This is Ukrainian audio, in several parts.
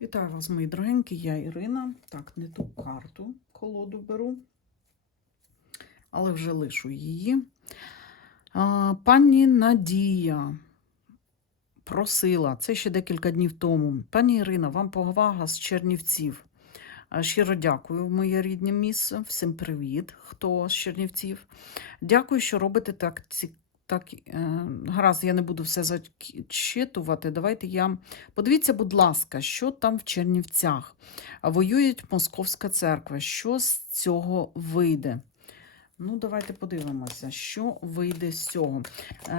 Вітаю вас, мої дорогенькі, я Ірина. Так, не ту карту колоду беру, але вже лишу її. А, Пані Надія просила, це ще декілька днів тому. Пані Ірина, вам повага з Чернівців. Щиро дякую, моє рідне місце. Всім привіт, хто з Чернівців. Дякую, що робите так. ці- Так, е, гаразд, я не буду все зачитувати. Давайте я Подивіться, будь ласка, що там в Чернівцях. Воює Московська церква. Що з цього вийде? Ну, давайте подивимося, що вийде з цього. Е,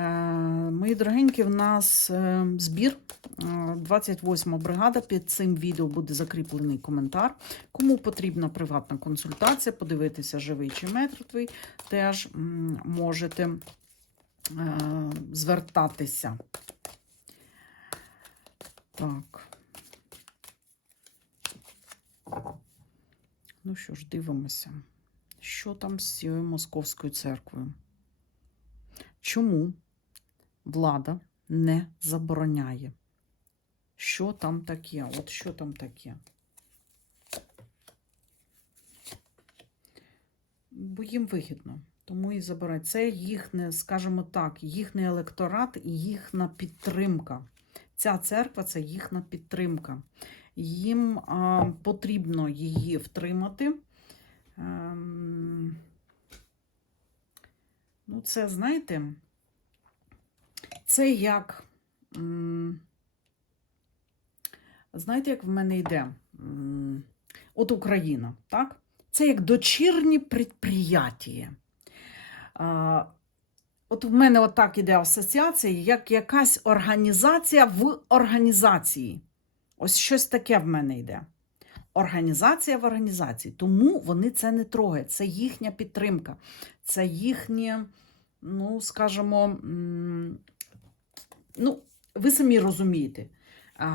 мої дорогенькі, в нас е, збір. Е, 28 бригада. Під цим відео буде закріплений коментар. Кому потрібна приватна консультація, подивитися, живий чи мертвий, теж можете звертатися. Так. Ну що ж, дивимося, що там з цією московською церквою. Чому влада не забороняє? Що там таке? От що там таке? Бо їм вигідно, тому і забирають. Це їхне, скажімо так, їхній електорат і їхня підтримка. Ця церква це їхня підтримка. Їм а, потрібно її втримати. Ем, ну, це, знаєте, це як. Знаєте, як в мене йде? От Україна, так? Це як дочірні предприяття. От в мене отак іде асоціація, як якась організація в організації. Ось щось таке в мене йде. Організація в організації. Тому вони це не трогають. Це їхня підтримка, це їхнє, ну, скажімо, ну, ви самі розумієте,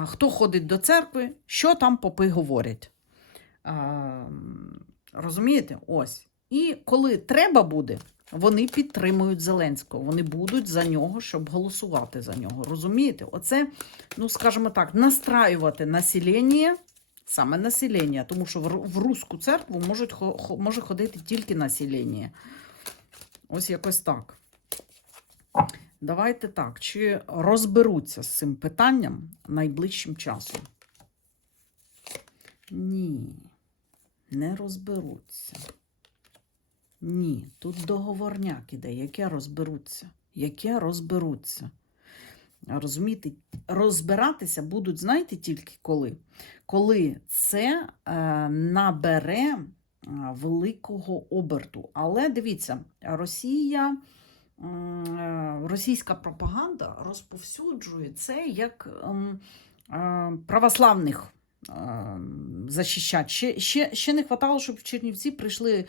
хто ходить до церкви, що там попи говорять. Розумієте? Ось. І коли треба буде, вони підтримують Зеленського. Вони будуть за нього, щоб голосувати за нього. Розумієте? Оце, ну скажімо так, настраювати населення, саме населення, тому що в, ру- в руську церкву можуть, хо- може ходити тільки населення. Ось якось так. Давайте так, чи розберуться з цим питанням найближчим часом? Ні, не розберуться. Ні, тут договорняк іде, яке розберуться. Яке розберуться. Розумієте, розбиратися будуть, знаєте, тільки коли? Коли це е, набере е, великого оберту. Але дивіться, Росія, е, російська пропаганда розповсюджує це як ем, е, православних е, захищати. Ще, ще, ще не вистачало, щоб в Чернівці прийшли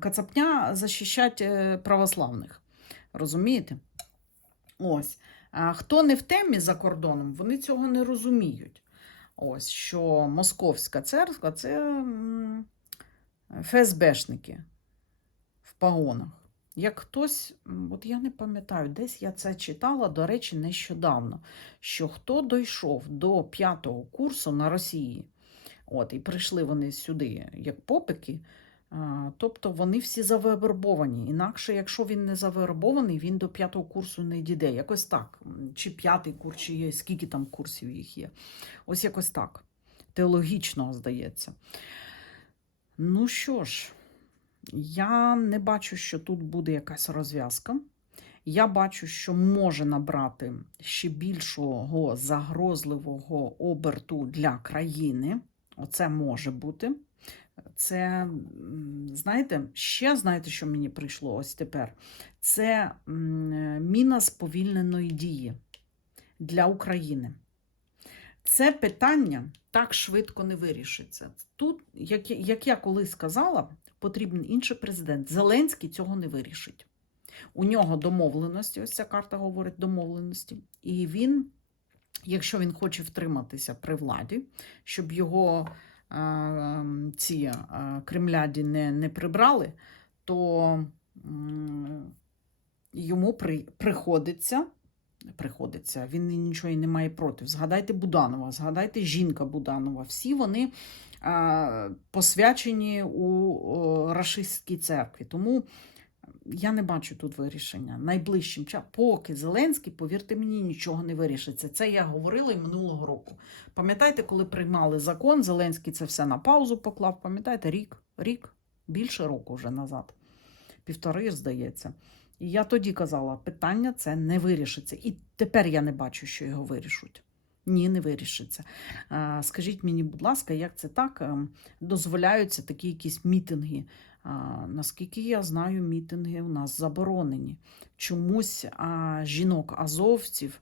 Кацапня захищати е, православних. Розумієте? Ось. Хто не в темі за кордоном, вони цього не розуміють. Ось, що Московська церква це ФСБшники в погонах. Як хтось, от я не пам'ятаю, десь я це читала, до речі, нещодавно, що хто дійшов до п'ятого курсу на Росії, от, і прийшли вони сюди як попики, тобто вони всі завербовані. Інакше, якщо він не завербований, він до п'ятого курсу не дійде. Якось так. Чи п'ятий курс, чи є, скільки там курсів їх є. Ось якось так. Теологічно, здається. Ну що ж, я не бачу, що тут буде якась розв'язка. Я бачу, що може набрати ще більшого загрозливого оберту для країни. Оце може бути. Це, знаєте, ще знаєте, що мені прийшло ось тепер? Це міна сповільненої дії для України. Це питання так швидко не вирішиться. Тут, як, як я колись сказала, потрібен інший президент. Зеленський цього не вирішить. У нього домовленості, ось ця карта говорить домовленості, і він, якщо він хоче втриматися при владі, щоб його ці е, кремляді не, не прибрали, то йому при, приходиться приходиться. Він нічого і не має проти. Згадайте Буданова, згадайте жінка Буданова. Всі вони посвячені у рашистській церкві. Тому я не бачу тут вирішення. Найближчим часом, поки Зеленський, повірте мені, нічого не вирішиться. Це я говорила і минулого року. Пам'ятаєте, коли приймали закон, Зеленський це все на паузу поклав. Пам'ятаєте, рік, рік, більше року вже назад. Півтори, здається. І я тоді казала, питання це не вирішиться. І тепер я не бачу, що його вирішуть. Ні, не вирішиться. Скажіть мені, будь ласка, як це так? ем, Дозволяються такі якісь мітинги. Наскільки я знаю, мітинги у нас заборонені. Чомусь жінок азовців,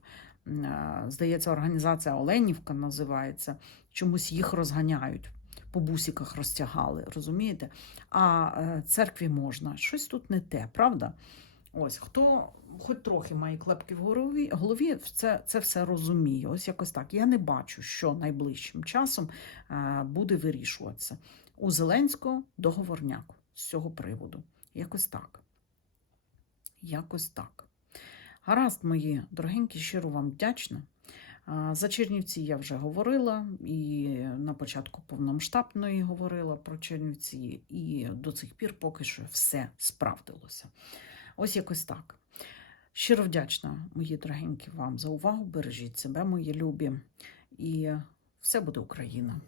здається, організація Оленівка називається, чомусь їх розганяють. По бусиках розтягали, розумієте? А е, церкві можна. Щось тут не те, правда? Ось хто хоч трохи має клепки в голові, голові це, це все розуміє. Ось якось так. Я не бачу, що найближчим часом е, буде вирішуватися. У Зеленського договорняк з цього приводу. Якось так. Якось так. Гаразд, мої дорогенькі, щиро вам вдячна. За Чернівці я вже говорила, і на початку повномасштабної говорила про Чернівці, і до цих пір поки що все справдилося. Ось якось так. Щиро вдячна, мої дорогенькі, вам за увагу. Бережіть себе, мої любі, і все буде Україна.